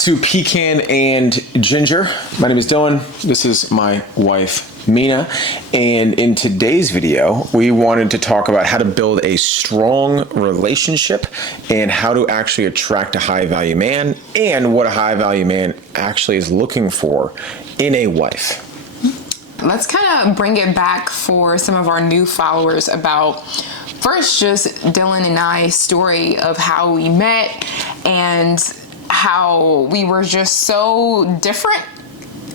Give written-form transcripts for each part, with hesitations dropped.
to Pecan and Ginger. My name is Dylan. This is my wife, Mina. And in today's video, we wanted to talk about how to build a strong relationship and how to actually attract a high value man and what a high value man actually is looking for in a wife. Let's kind of bring it back for some of our new followers about first just Dylan and I's story of how we met and how we were just so different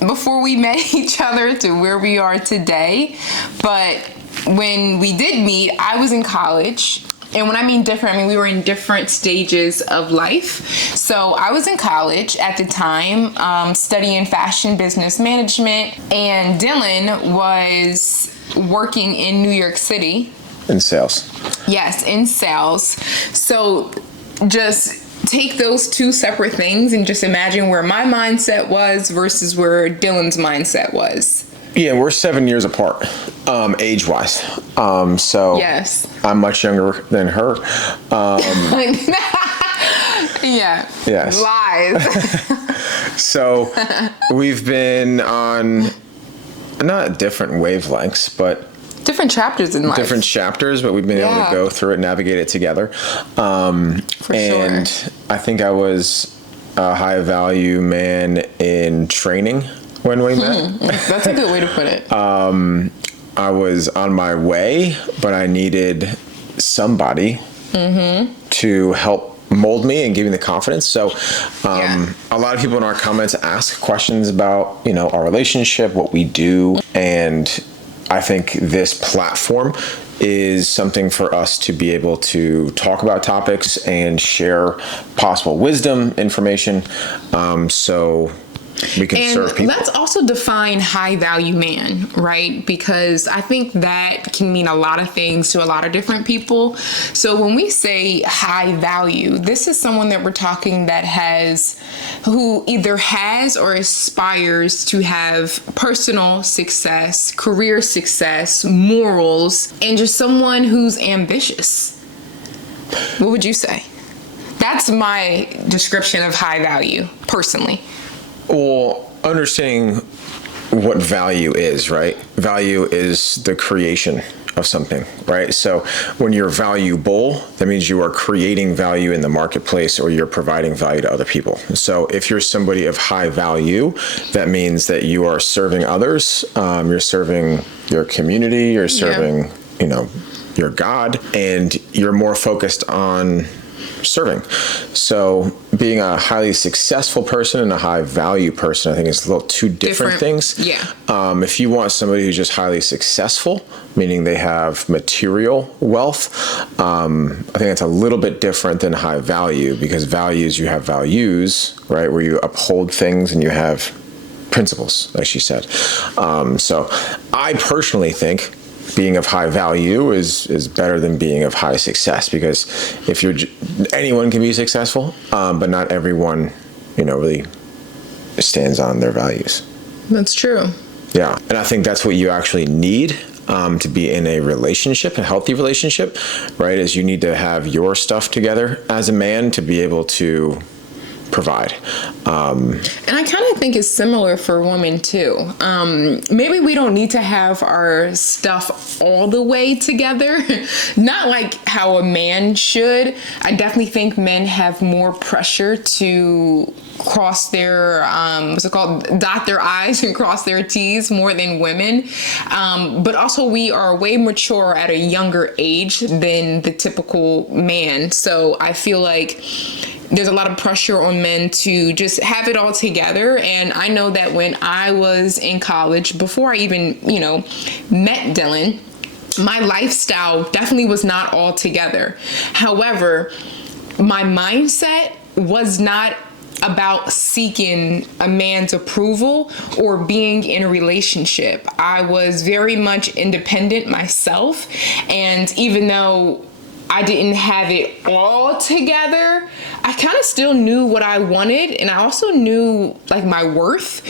before we met each other to where we are today. But when we did meet, I was in college. And when I mean different, I mean we were in different stages of life. So I was in college at the time, studying fashion business management, and Dylan was working in New York City. In sales. Yes, in sales. So just take those two separate things and just imagine where my mindset was versus where Dylan's mindset was. Yeah, we're 7 years apart, age-wise. So yes. I'm much younger than her. Yeah. Yes. Lies. So we've been on not different wavelengths, but different chapters in life. Different chapters, but we've been able to go through it, navigate it together. For and sure. I think I was a high value man in training when we met. That's a good way to put it. I was on my way, but I needed somebody to help mold me and give me the confidence. So a lot of people in our comments ask questions about, our relationship, what we do, and I think this platform is something for us to be able to talk about topics and share possible wisdom, information, so we can serve people. Let's also define high value man, right? Because I think that can mean a lot of things to a lot of different people. So when we say high value, this is someone that we're talking that who either has or aspires to have personal success, career success, morals, and just someone who's ambitious. What would you say? That's my description of high value, personally. Well, understanding what value is, right? Value is the creation of something, right? So when you're valuable, that means you are creating value in the marketplace or you're providing value to other people. So if you're somebody of high value, that means that you are serving others, you're serving your community, you're serving, your God, and you're more focused on serving. So being a highly successful person and a high value person, I think is a little two different things. Yeah. If you want somebody who's just highly successful, meaning they have material wealth, I think that's a little bit different than high value, because values, you have values, right, where you uphold things and you have principles, like she said. So I personally think being of high value is better than being of high success, because if anyone can be successful, but not everyone, really stands on their values. That's true. Yeah. And I think that's what you actually need to be in a relationship, a healthy relationship, right? Is you need to have your stuff together as a man to be able to provide. And I kind of think it's similar for women too. Maybe we don't need to have our stuff all the way together, not like how a man should. I definitely think men have more pressure to cross their, dot their I's and cross their T's more than women. But also we are way mature at a younger age than the typical man. So I feel like there's a lot of pressure on men to just have it all together. And I know that when I was in college, before I even, met Dylan, my lifestyle definitely was not all together. However, my mindset was not about seeking a man's approval or being in a relationship. I was very much independent myself. And even though I didn't have it all together, I kind of still knew what I wanted, and I also knew my worth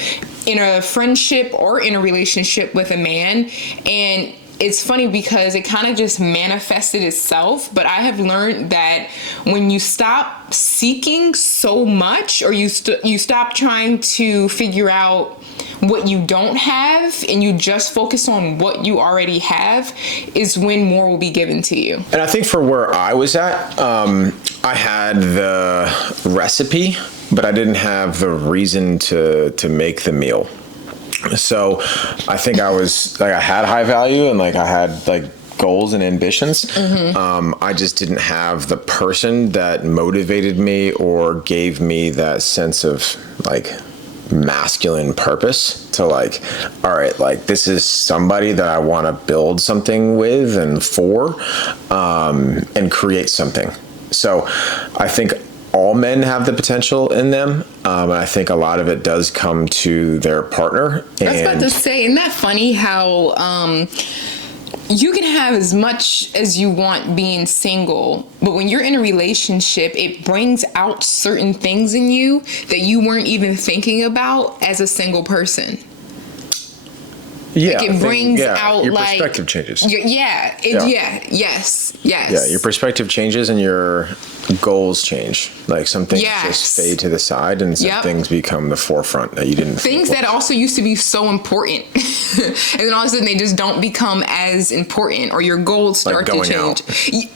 in a friendship or in a relationship with a man. And it's funny because it kind of just manifested itself. But I have learned that when you stop seeking so much, or you stop trying to figure out what you don't have, and you just focus on what you already have, is when more will be given to you. And I think for where I was at, I had the recipe, but I didn't have the reason to make the meal. So I think I was like, I had high value, and like I had like goals and ambitions. I just didn't have the person that motivated me or gave me that sense of like masculine purpose to like, all right, like this is somebody that I want to build something with and for, and create something. So I think all men have the potential in them. And I think a lot of it does come to their partner. I was about to say, isn't that funny how you can have as much as you want being single, but when you're in a relationship, it brings out certain things in you that you weren't even thinking about as a single person. Yeah, like it brings out your like perspective changes. Yes. Yeah, your perspective changes and your goals change. Like some things just fade to the side, and some things become the forefront that you didn't. Things that also used to be so important, and then all of a sudden they just don't become as important, or your goals start to change.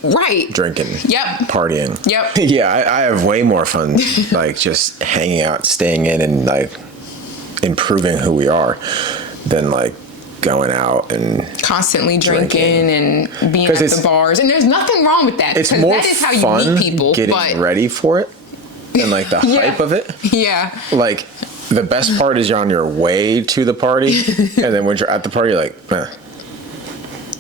Right. Drinking. Yep. Partying. Yep. Yeah, I have way more fun like just hanging out, staying in, and like improving who we are than like going out and constantly drinking and being at the bars. And there's nothing wrong with that. It's more that is how fun you meet people, getting ready for it and like the hype of it. Yeah. Like the best part is you're on your way to the party, and then when you're at the party, you're like,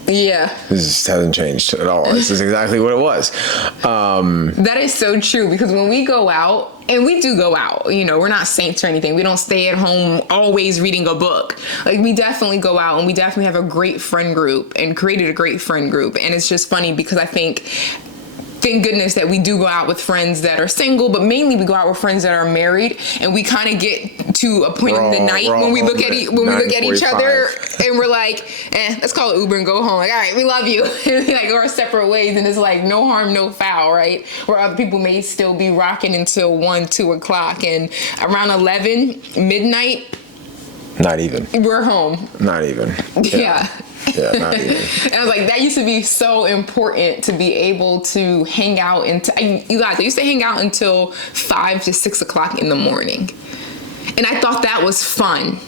yeah, this hasn't changed at all. This is exactly what it was. That is so true, because when we go out, and we do go out, you know, we're not saints or anything. We don't stay at home always reading a book. Like, we definitely go out, and we definitely have a great friend group, and created a great friend group. And it's just funny because I think, thank goodness that we do go out with friends that are single, but mainly we go out with friends that are married, and we kind of get to a point in the night when we look at each other and we're like, let's call it Uber and go home. Like, all right, we love you. And we like go our separate ways, and it's like no harm, no foul, right? Where other people may still be rocking until 1, 2 o'clock, and around 11, midnight, not even. We're home. Not even. Yeah. Yeah, not even. And I was like, that used to be so important, to be able to hang out. You guys, I used to hang out until 5 to 6 o'clock in the morning. And I thought that was fun,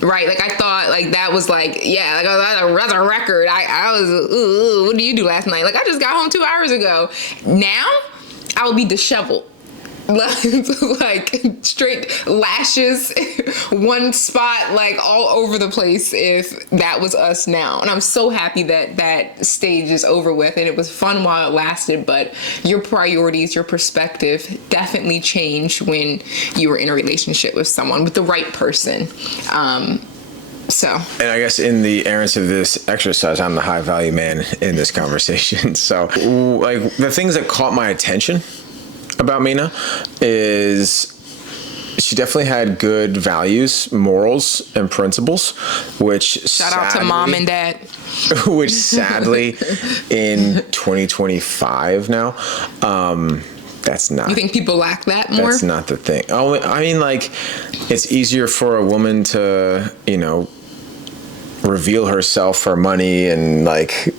right? Like, I thought, like, that was like, like, that's a record. I was, what did you do last night? Like, I just got home 2 hours ago. Now, I would be disheveled. Like straight lashes, one spot, like all over the place, if that was us now. And I'm so happy that that stage is over with, and it was fun while it lasted, but your priorities, your perspective definitely changed when you were in a relationship with someone, with the right person. So, and I guess in the errands of this exercise, I'm the high value man in this conversation. So like the things that caught my attention about Mina is she definitely had good values, morals, and principles, which shout out to mom and dad. Which sadly in 2025 now, that's not. You think people lack that more? That's not the thing. Oh, I mean, like, it's easier for a woman to, you know, reveal herself for money and like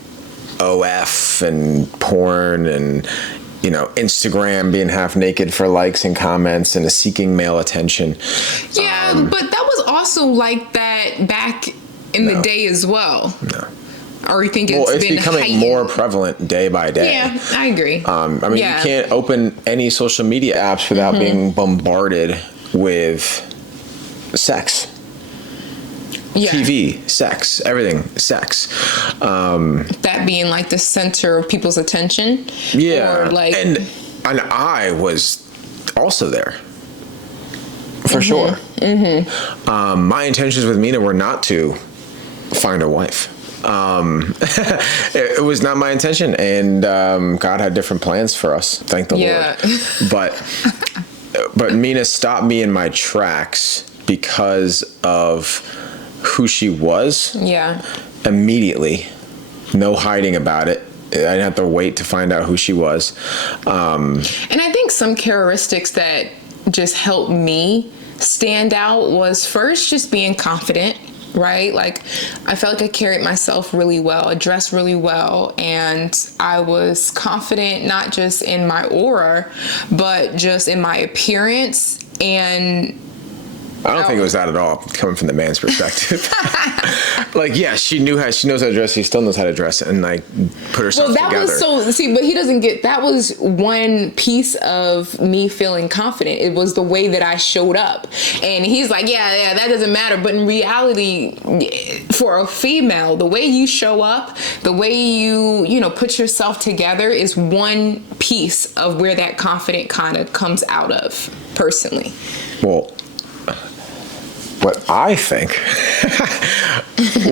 OF and porn and, you know, Instagram, being half naked for likes and comments and seeking male attention. Yeah, but that was also like that back in the day as well. No. Or you think it's been becoming heightened? More prevalent day by day. Yeah, I agree. I mean, you can't open any social media apps without being bombarded with sex. Yeah. TV, sex, everything, sex. That being like the center of people's attention. Yeah, or like, and I was also there, for sure. Mm-hmm. My intentions with Mina were not to find a wife. It was not my intention, and God had different plans for us. Thank the Lord. But Mina stopped me in my tracks because of who she was. Yeah. Immediately, no hiding about it. I didn't have to wait to find out who she was. And I think some characteristics that just helped me stand out was first just being confident, right? Like I felt like I carried myself really well, I dressed really well, and I was confident not just in my aura, but just in my appearance. And I don't think it was that at all, coming from the man's perspective. Like, yeah, she knows how to dress. She still knows how to dress and like put herself together. But he doesn't get, that was one piece of me feeling confident. It was the way that I showed up. And he's like, yeah, that doesn't matter. But in reality, for a female, the way you show up, the way you put yourself together is one piece of where that confident kind of comes out of, personally. Well, what I think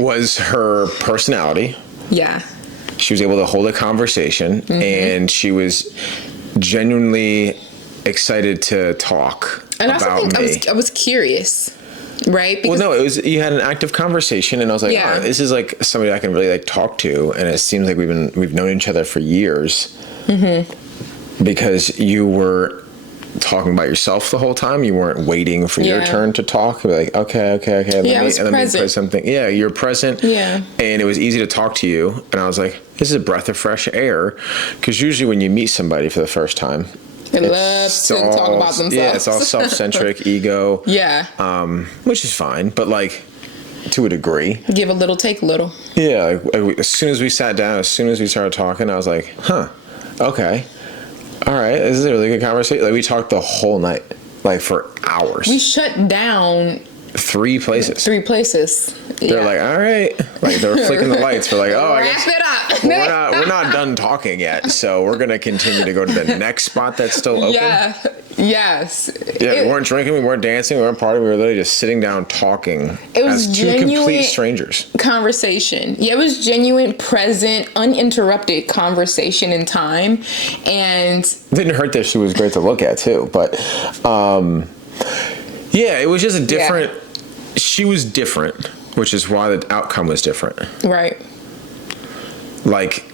was her personality. Yeah. She was able to hold a conversation, and she was genuinely excited to talk and about I also think me. I was curious, right? Well, no, it was, you had an active conversation, and I was like, Yeah. oh, this is like somebody I can really like talk to, and it seems like we've known each other for years, because you were talking about yourself the whole time. You weren't waiting for your turn to talk. You're like, okay. Let me put something. Yeah, you're present. Yeah. And it was easy to talk to you. And I was like, this is a breath of fresh air. Because usually when you meet somebody for the first time, They love to talk about themselves. Yeah, it's all self-centric, ego. Yeah. Which is fine, but like to a degree. Give a little, take a little. Yeah, like, as soon as we sat down, as soon as we started talking, I was like, okay. All right, this is a really good conversation. Like, we talked the whole night, like for hours. We shut down 3 places. They're like, all right. Like, they were flicking the lights. We're like, oh, I guess it up. we're not done talking yet. So we're going to continue to go to the next spot that's still open. Yeah. Yes. Yeah, we weren't drinking, we weren't dancing, we weren't partying. We were literally just sitting down talking as 2 complete strangers. Conversation. Yeah, it was genuine, present, uninterrupted conversation in time. And Didn't hurt that she was great to look at, too. But, yeah, it was just a different... Yeah. She was different, which is why the outcome was different. Right. Like,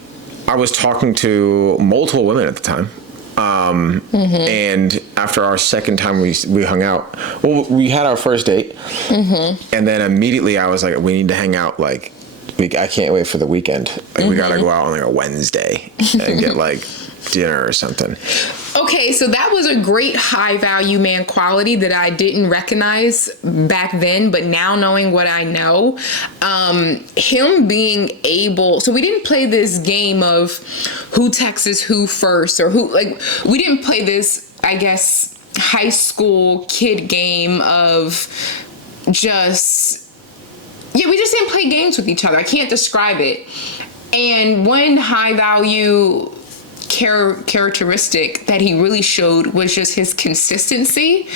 I was talking to multiple women at the time. And after our second time we hung out, well, we had our first date. And then immediately I was like, we need to hang out. Like, I can't wait for the weekend. Like, we got to go out on like a Wednesday and get like dinner or something. Okay, so that was a great high value man quality that I didn't recognize back then, but now knowing what I know, him being able, so we didn't play this game of who texts who first, or who, like, we didn't play this, I guess, high school kid game of just, we just didn't play games with each other. I can't describe it. And one high value characteristic that he really showed was just his consistency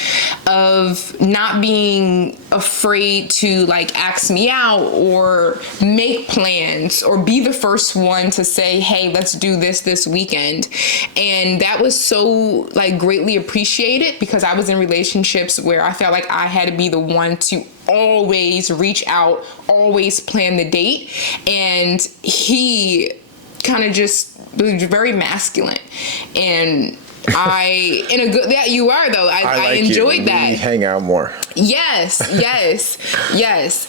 of not being afraid to like ask me out or make plans or be the first one to say, hey, let's do this weekend. And that was so like greatly appreciated, because I was in relationships where I felt like I had to be the one to always reach out, always plan the date. And he kind of just was very masculine, and I in a good that you are though I enjoyed that. We hang out more. Yes,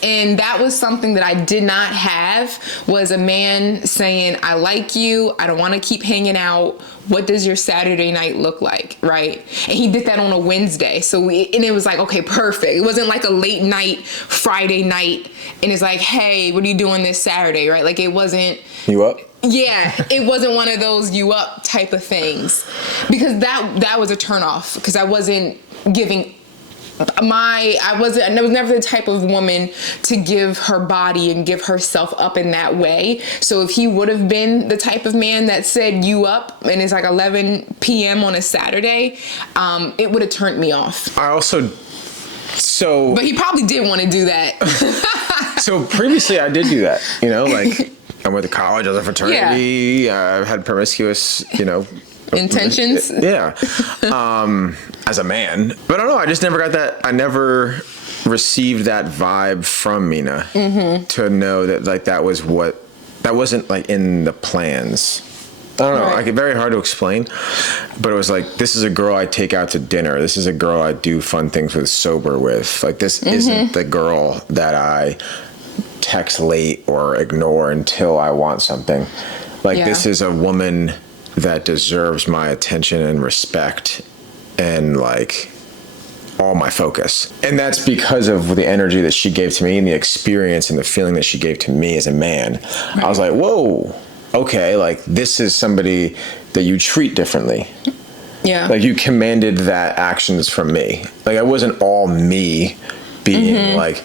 and that was something that I did not have, was a man saying, I like you, I don't want to keep hanging out, what does your Saturday night look like, right? And he did that on a Wednesday, and it was like, okay, perfect. It wasn't like a late night Friday night and it's like, hey, what are you doing this Saturday, right? Like, it wasn't You up? Yeah, it wasn't one of those you up type of things, because that was a turnoff, because I wasn't giving I was never the type of woman to give her body and give herself up in that way. So if he would have been the type of man that said you up and it's like 11 p.m. on a Saturday, it would have turned me off. But he probably did want to do that. So previously I did do that, like I went to college, I was a fraternity, I had promiscuous, intentions. Yeah. As a man. But I don't know, I just never got that. I never received that vibe from Mina to know that like that That wasn't like in the plans. I don't know. Right. Like, it's very hard to explain, but it was like, this is a girl I take out to dinner. This is a girl I do fun things with, sober with. Like, this isn't the girl that I text late or ignore until I want something. Like, this is a woman that deserves my attention and respect and like all my focus. And that's because of the energy that she gave to me and the experience and the feeling that she gave to me as a man. Right. I was like, whoa, okay, like this is somebody that you treat differently. Yeah. Like you commanded that actions from me. Like I wasn't all me being like,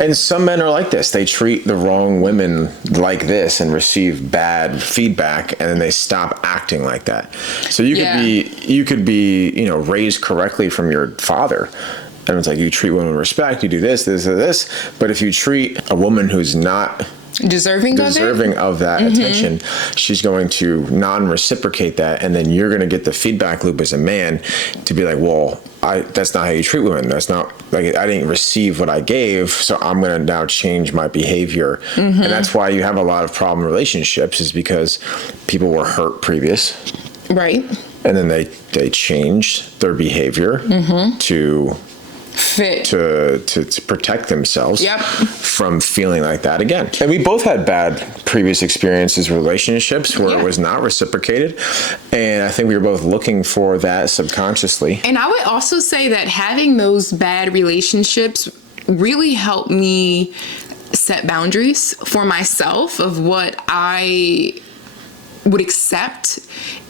and some men are like this. They treat the wrong women like this and receive bad feedback, and then they stop acting like that. So you could be, you know, raised correctly from your father. And it's like, you treat women with respect, you do this, this, and this. But if you treat a woman who's not deserving of that attention, she's going to non-reciprocate that, and then you're going to get the feedback loop as a man to be like, well, that's not how you treat women. That's not, like, I didn't receive what I gave, so I'm going to now change my behavior. And that's why you have a lot of problem relationships, is because people were hurt previous. Right. And then they changed their behavior to fit to protect themselves Yep. from feeling like that again. And we both had bad previous experiences with relationships where it was not reciprocated, and I think we were both looking for that subconsciously. And I would also say that having those bad relationships really helped me set boundaries for myself of what I would accept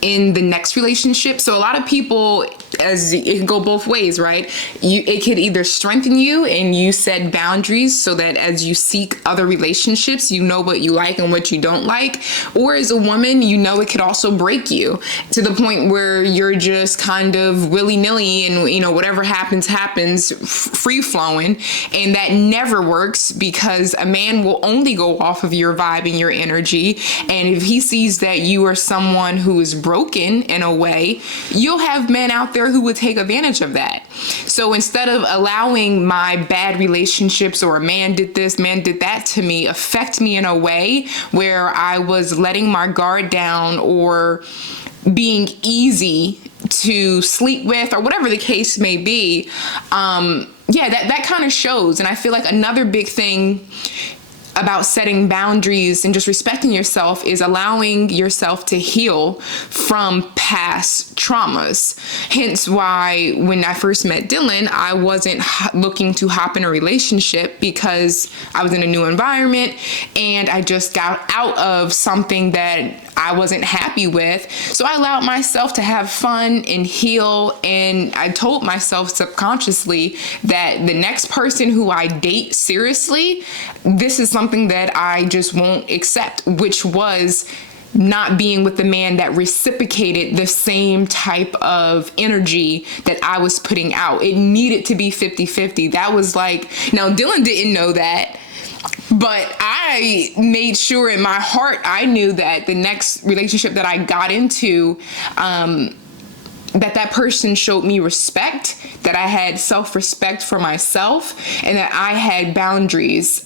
in the next relationship. So a lot of people, as it can go both ways, right? It could either strengthen you and you set boundaries so that as you seek other relationships, you know what you like and what you don't like. Or as a woman, you know, it could also break you to the point where you're just kind of willy-nilly and, you know, whatever happens, free flowing. And that never works, because a man will only go off of your vibe and your energy. And if he sees that you are someone who is broken in a way, you'll have men out there who would take advantage of that. So instead of allowing my bad relationships or a man did this, man did that to me affect me in a way where I was letting my guard down or being easy to sleep with or whatever the case may be, that kind of shows. And I feel like another big thing about setting boundaries and just respecting yourself is allowing yourself to heal from past traumas. Hence why when I first met Dylan, I wasn't looking to hop in a relationship because I was in a new environment and I just got out of something that I wasn't happy with. So I allowed myself to have fun and heal. And I told myself subconsciously that the next person who I date seriously, this is something that I just won't accept, which was not being with the man that reciprocated the same type of energy that I was putting out. It needed to be 50-50. That was like, now Dylan didn't know that, but I made sure in my heart, I knew that the next relationship that I got into, that person showed me respect, that I had self-respect for myself, and that I had boundaries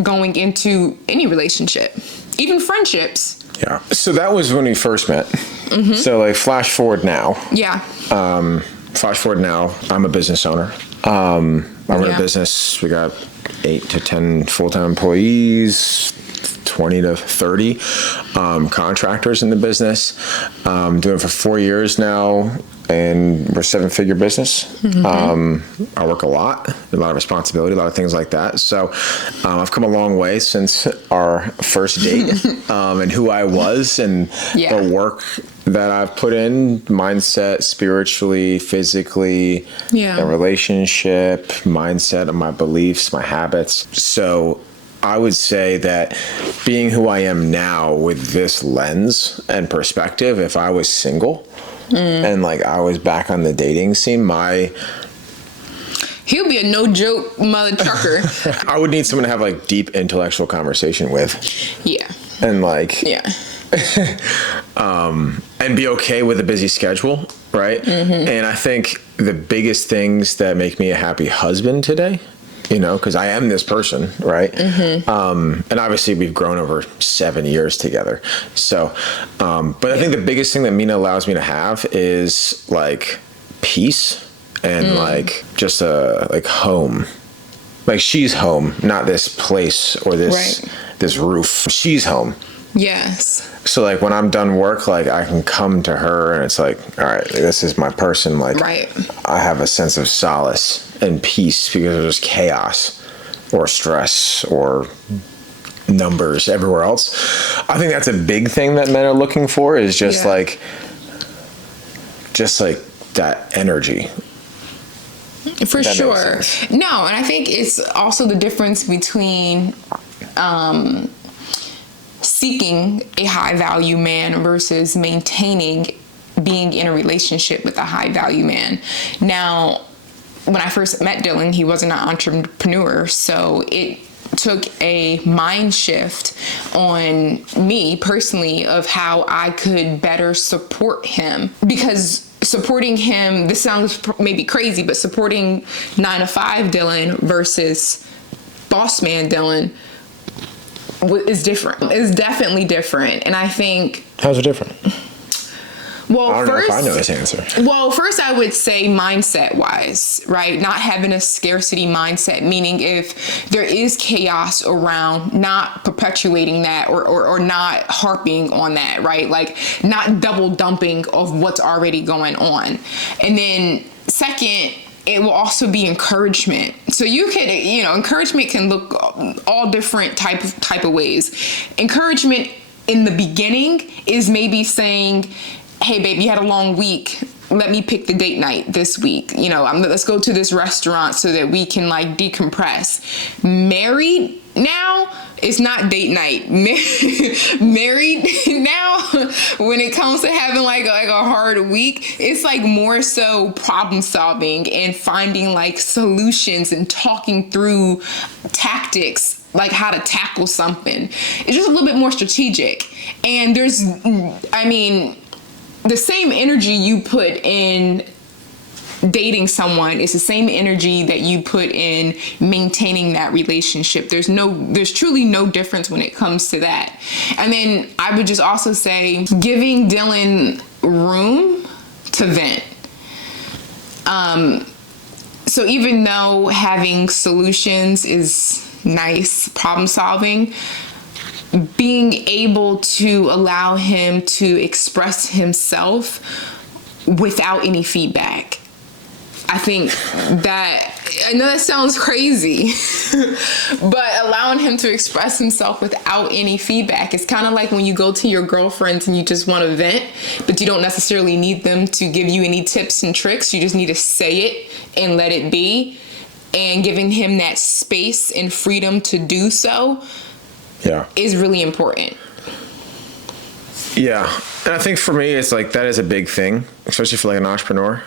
going into any relationship, even friendships. Yeah. So that was when we first met. So like flash forward now. Yeah. Flash forward now. I'm a business owner. I run a business. We got 8 to 10 full-time employees, 20 to 30 contractors in the business. Doing it for 4 years now, and we're a 7-figure business. I work a lot of responsibility, a lot of things like that. So I've come a long way since our first date, and who I was and the work that I've put in, mindset, spiritually, physically, a relationship, mindset, my beliefs, my habits. So I would say that being who I am now with this lens and perspective, if I was single and like I was back on the dating scene, he'll be a no joke mother trucker. I would need someone to have like deep intellectual conversation with. Yeah. And like, and be okay with a busy schedule, right? And I think the biggest things that make me a happy husband today because I am this person, right? And obviously we've grown over 7 years together. So, but I think the biggest thing that Mina allows me to have is like peace and like just like home. Like she's home, not this place or this roof. She's home. Yes. So like when I'm done work, like I can come to her and it's like, all right, this is my person. Like I have a sense of solace and peace because there's chaos or stress or numbers everywhere else. I think that's a big thing that men are looking for is just like that energy. For sure. No, and I think it's also the difference between seeking a high value man versus maintaining being in a relationship with a high value man. Now, when I first met Dylan, he wasn't an entrepreneur, so it took a mind shift on me personally of how I could better support him, because supporting him, this sounds maybe crazy, but supporting 9-to-5 Dylan versus boss man Dylan is different. It's definitely different. And I think... How's it different? Well, I don't know if I know this answer. Well, first I would say mindset wise, right? Not having a scarcity mindset, meaning if there is chaos around, not perpetuating that or not harping on that, right? Like not double dumping of what's already going on. And then second, it will also be encouragement. So you could, encouragement can look all different type of ways. Encouragement in the beginning is maybe saying, hey babe, you had a long week. Let me pick the date night this week. Let's go to this restaurant so that we can like decompress. Married now, it's not date night. Married now, when it comes to having like a hard week, it's like more so problem solving and finding like solutions and talking through tactics, like how to tackle something. It's just a little bit more strategic. And the same energy you put in dating someone is the same energy that you put in maintaining that relationship. There's truly no difference when it comes to that. And then I would just also say giving Dylan room to vent. So even though having solutions is nice, problem solving, being able to allow him to express himself without any feedback. I think that, I know that sounds crazy, but allowing him to express himself without any feedback. It's kind of like when you go to your girlfriends and you just want to vent, but you don't necessarily need them to give you any tips and tricks. You just need to say it and let it be. And giving him that space and freedom to do so is really important. Yeah. And I think for me, it's like, that is a big thing, especially for like an entrepreneur,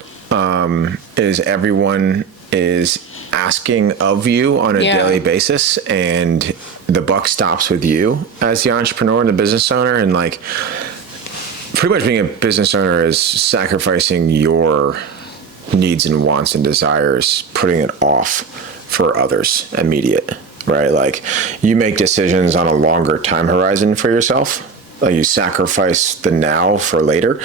is everyone is asking of you on a daily basis, and the buck stops with you as the entrepreneur and the business owner. And like, pretty much being a business owner is sacrificing your needs and wants and desires, putting it off for others immediate. Right? Like you make decisions on a longer time horizon for yourself. Like you sacrifice the now for later,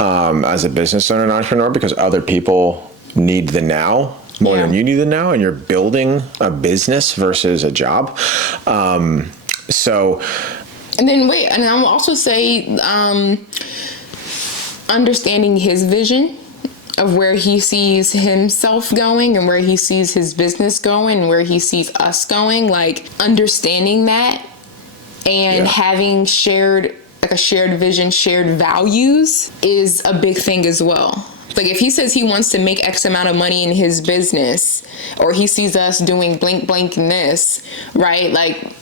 as a business owner and entrepreneur, because other people need the now more than you need the now, and you're building a business versus a job. And then I will also say, understanding his vision of where he sees himself going and where he sees his business going and where he sees us going, like understanding that and having a shared vision, shared values is a big thing as well. Like if he says he wants to make X amount of money in his business, or he sees us doing blank, blank and this, right? Like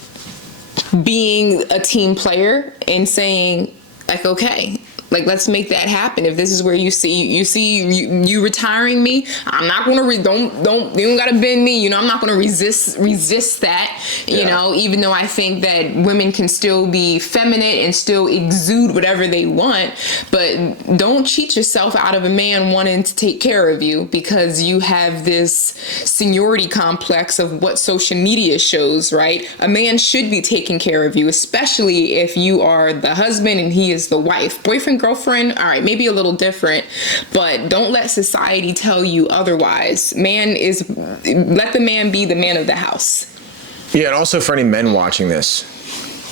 being a team player and saying like, okay, Like, let's make that happen. If this is where you see you retiring me, I'm not going to don't you don't got to bend me. I'm not going to resist that. Even though I think that women can still be feminine and still exude whatever they want, but don't cheat yourself out of a man wanting to take care of you because you have this seniority complex of what social media shows, right? A man should be taking care of you, especially if you are the husband and he is the wife. Boyfriend, girlfriend, all right, maybe a little different, but don't let society tell you otherwise. Let the man be the man of the house. Yeah, and also for any men watching this,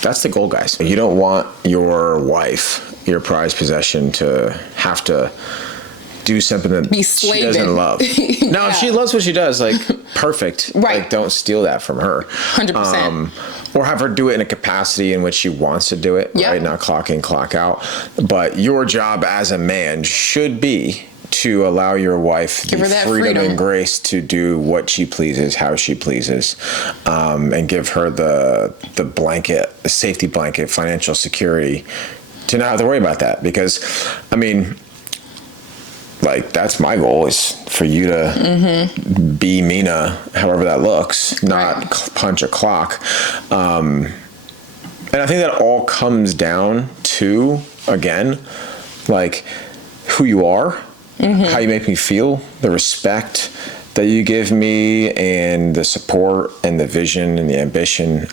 that's the goal, guys. You don't want your wife, your prized possession, to have to do something that she doesn't love. Now, if she loves what she does, like, perfect. Right. Like, don't steal that from her. 100%. Or have her do it in a capacity in which she wants to do it, right? Not clock in, clock out. But your job as a man should be to allow your wife the freedom and grace to do what she pleases, how she pleases, and give her the blanket, the safety blanket, financial security to not have to worry about that. Because, I mean, like, that's my goal, is for you to be Mina, however that looks, not punch a clock. And I think that all comes down to, again, like, who you are, how you make me feel, the respect that you give me, and the support and the vision and the ambition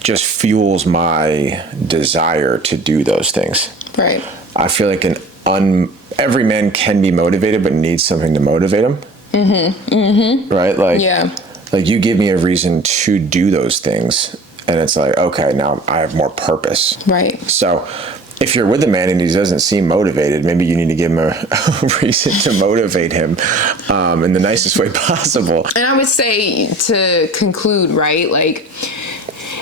just fuels my desire to do those things. Right. I feel like every man can be motivated, but needs something to motivate him. Right? Like, like, you give me a reason to do those things, and it's like, okay, now I have more purpose. Right. So if you're with a man and he doesn't seem motivated, maybe you need to give him a reason to motivate him in the nicest way possible. And I would say, to conclude, right, like,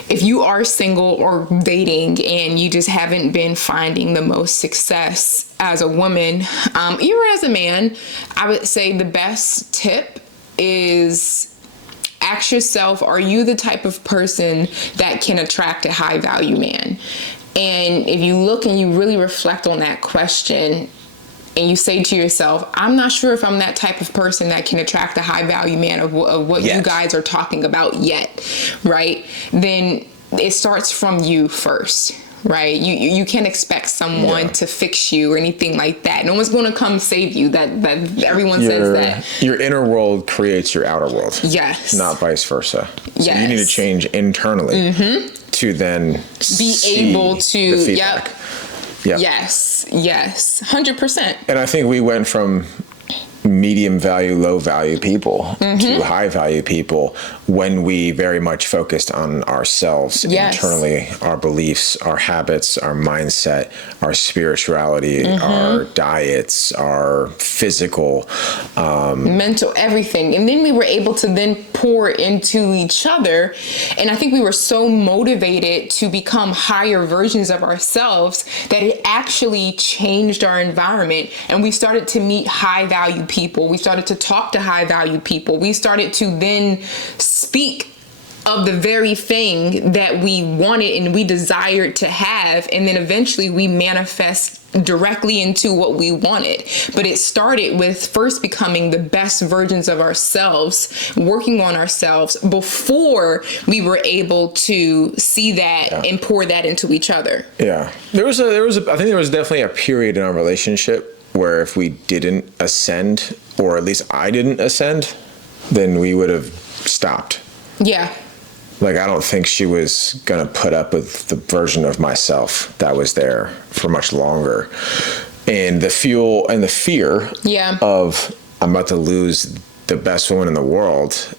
if you are single or dating and you just haven't been finding the most success as a woman, even as a man, I would say the best tip is ask yourself, are you the type of person that can attract a high value man? And if you look and you really reflect on that question, and you say to yourself, I'm not sure if I'm that type of person that can attract a high value man of what you guys are talking about yet, right? Then it starts from you first, right? You can't expect someone to fix you or anything like that. No one's going to come save you. That everyone says that. Your inner world creates your outer world. Yes. Not vice versa. So yes. you need to change internally to then be able to, the feedback. Yep. Yes, 100%. And I think we went from medium value, low value people to high value people when we very much focused on ourselves internally, our beliefs, our habits, our mindset, our spirituality, our diets, our physical, mental, everything. And then we were able to then pour into each other. And I think we were so motivated to become higher versions of ourselves that it actually changed our environment. And we started to meet high value people. We started to talk to high value people. We started to then speak of the very thing that we wanted and we desired to have. And then eventually we manifest directly into what we wanted. But it started with first becoming the best versions of ourselves, working on ourselves before we were able to see that and pour that into each other. Yeah. I think there was definitely a period in our relationship where if we didn't ascend, or at least I didn't ascend, then we would have stopped. Yeah. Like, I don't think she was going to put up with the version of myself that was there for much longer. And the fuel and the fear of I'm about to lose the best woman in the world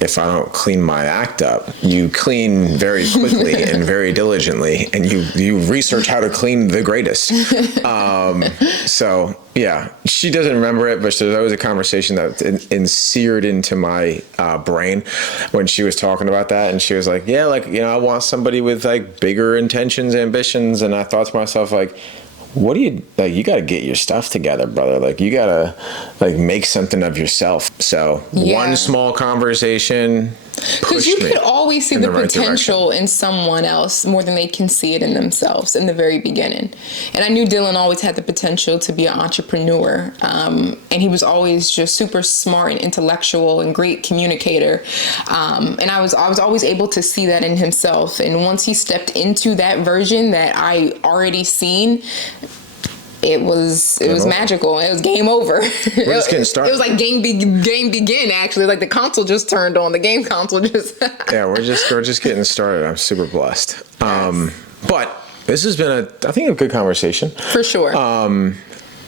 if I don't clean my act up. You clean very quickly and very diligently, and you research how to clean the greatest. So yeah, she doesn't remember it, but that was a conversation that seared into my brain when she was talking about that. And she was like, yeah, like, I want somebody with like bigger intentions, ambitions. And I thought to myself, like, what do you, like, you got to get your stuff together, brother. Like, you got to, like, make something of yourself. So one small conversation Because you could always see the right potential in someone else more than they can see it in themselves in the very beginning. And I knew Dylan always had the potential to be an entrepreneur. And he was always just super smart and intellectual and great communicator. And I was always able to see that in himself. And once he stepped into that version that I already seen, it was magical. It was game over. We're just getting started. It was like game begin, actually. Like the console just turned on. The game console just. Yeah, we're just getting started. I'm super blessed. But this has been I think a good conversation. For sure.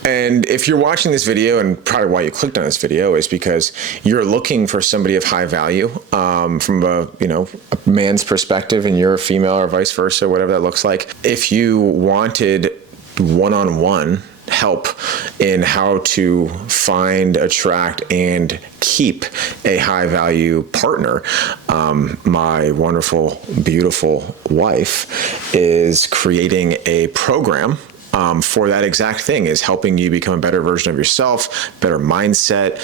And if you're watching this video, and probably why you clicked on this video is because you're looking for somebody of high value from a man's perspective, and you're a female or vice versa, whatever that looks like. If you wanted one-on-one help in how to find, attract, and keep a high value partner, my wonderful, beautiful wife is creating a program for that exact thing, is helping you become a better version of yourself, better mindset,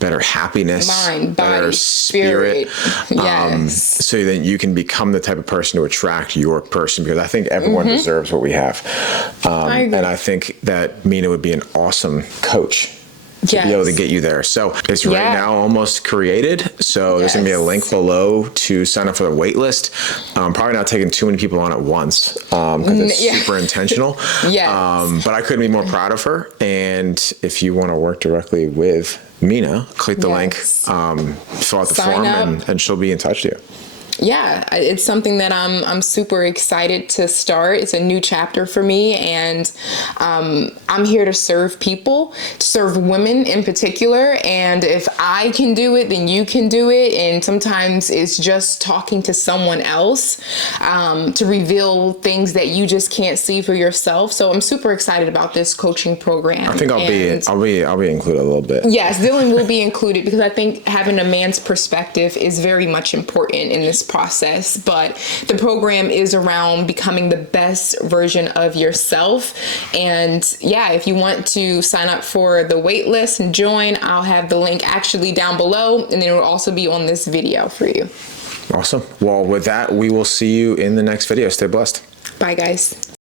better happiness, mind, better body, spirit. Yes. So that you can become the type of person to attract your person, because I think everyone deserves what we have. And I think that Mina would be an awesome coach to be able to get you there. So it's right now almost created. So there's going to be a link below to sign up for the wait list. Probably not taking too many people on at once because it's super intentional. But I couldn't be more proud of her. And if you want to work directly with Mina, click the link, fill out the form, and she'll be in touch with you. Yeah, it's something that I'm super excited to start. It's a new chapter for me, and I'm here to serve people, to serve women in particular. And if I can do it, then you can do it. And sometimes it's just talking to someone else to reveal things that you just can't see for yourself. So I'm super excited about this coaching program. I think I'll be included a little bit. Yes, Dylan will be included, because I think having a man's perspective is very much important in this process. But the program is around becoming the best version of yourself. And if you want to sign up for the wait list and join, I'll have the link actually down below, and then it will also be on this video for you. Awesome. Well, with that, we will see you in the next video. Stay blessed. Bye, guys.